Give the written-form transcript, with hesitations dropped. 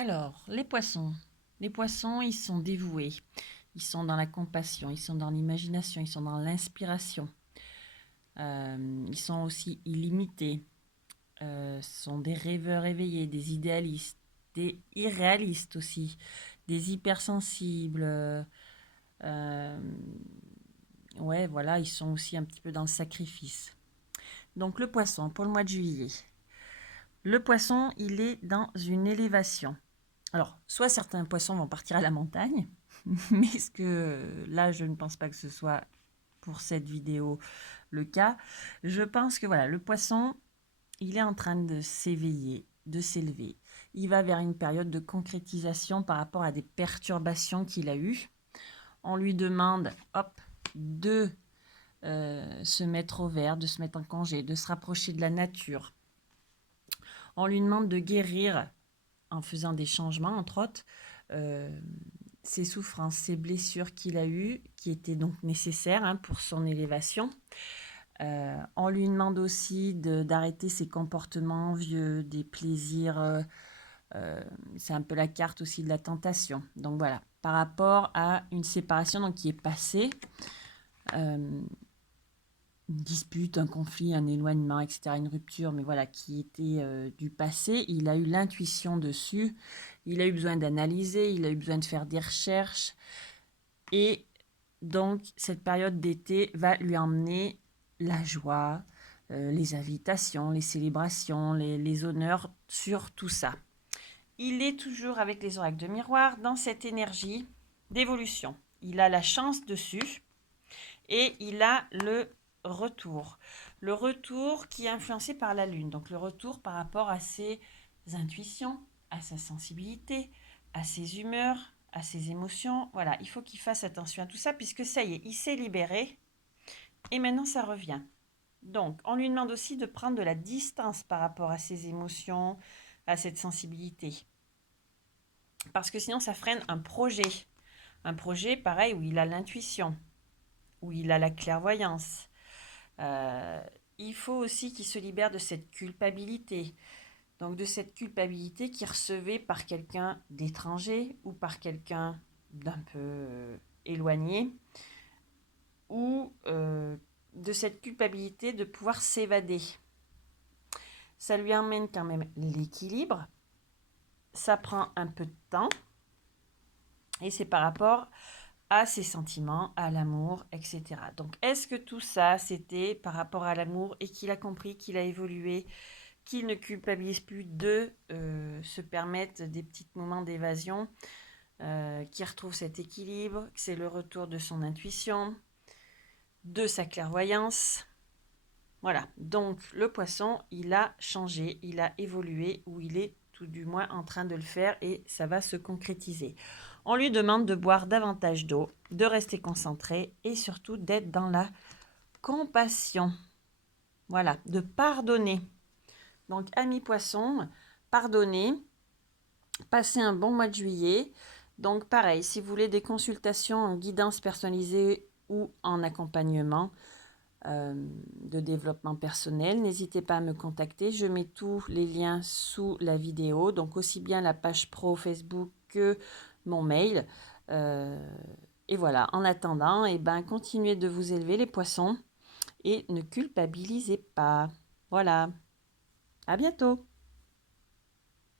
Alors, les poissons. Les poissons, ils sont dévoués. Ils sont dans la compassion, ils sont dans l'imagination, ils sont dans l'inspiration. Ils sont aussi illimités. Ce sont des rêveurs éveillés, des idéalistes, des irréalistes aussi, des hypersensibles. Euh, ouais, voilà, ils sont aussi un petit peu dans le sacrifice. Donc le poisson, pour le mois de juillet. Le poisson, il est dans une élévation. Alors, soit certains poissons vont partir à la montagne, mais ce que là, je ne pense pas que ce soit pour cette vidéo le cas. Je pense que voilà, le poisson, il est en train de s'éveiller, de s'élever. Il va vers une période de concrétisation par rapport à des perturbations qu'il a eues. On lui demande, hop, de se mettre au vert, de se mettre en congé, de se rapprocher de la nature. On lui demande de guérir en faisant des changements, entre autres, ses souffrances, ses blessures qu'il a eues, qui étaient donc nécessaires pour son élévation. On lui demande aussi d'arrêter ses comportements envieux, des plaisirs. C'est un peu la carte aussi de la tentation. Donc voilà, par rapport à une séparation donc, qui est passée, une dispute, un conflit, un éloignement, etc., une rupture, mais voilà, qui était du passé. Il a eu l'intuition dessus, il a eu besoin d'analyser, il a eu besoin de faire des recherches. Et donc, cette période d'été va lui emmener la joie, les invitations, les célébrations, les honneurs sur tout ça. Il est toujours avec les oracles de miroir dans cette énergie d'évolution. Il a la chance dessus et il a le retour. Le retour qui est influencé par la lune. Donc le retour par rapport à ses intuitions, à sa sensibilité, à ses humeurs, à ses émotions. Voilà, il faut qu'il fasse attention à tout ça puisque ça y est, il s'est libéré et maintenant ça revient. Donc on lui demande aussi de prendre de la distance par rapport à ses émotions, à cette sensibilité. Parce que sinon ça freine un projet. Un projet pareil où il a l'intuition, où il a la clairvoyance. Euh, il faut aussi qu'il se libère de cette culpabilité. Donc de cette culpabilité qu'il recevait par quelqu'un d'étranger ou par quelqu'un d'un peu éloigné, ou de cette culpabilité de pouvoir s'évader. Ça lui emmène quand même l'équilibre. Ça prend un peu de temps. Et c'est par rapport à ses sentiments, à l'amour, etc. Donc, est-ce que tout ça, c'était par rapport à l'amour et qu'il a compris, qu'il a évolué, qu'il ne culpabilise plus de se permettre des petits moments d'évasion, qu'il retrouve cet équilibre, que c'est le retour de son intuition, de sa clairvoyance. Voilà, donc le poisson, il a changé, il a évolué, ou il est tout du moins en train de le faire et ça va se concrétiser. On lui demande de boire davantage d'eau, de rester concentré et surtout d'être dans la compassion. Voilà, de pardonner. Donc, amis poissons, pardonnez, passez un bon mois de juillet. Donc, pareil, si vous voulez des consultations en guidance personnalisée ou en accompagnement de développement personnel, n'hésitez pas à me contacter. Je mets tous les liens sous la vidéo, donc aussi bien la page pro Facebook que mon mail. Et voilà, en attendant, continuez de vous élever les poissons et ne culpabilisez pas. Voilà, à bientôt.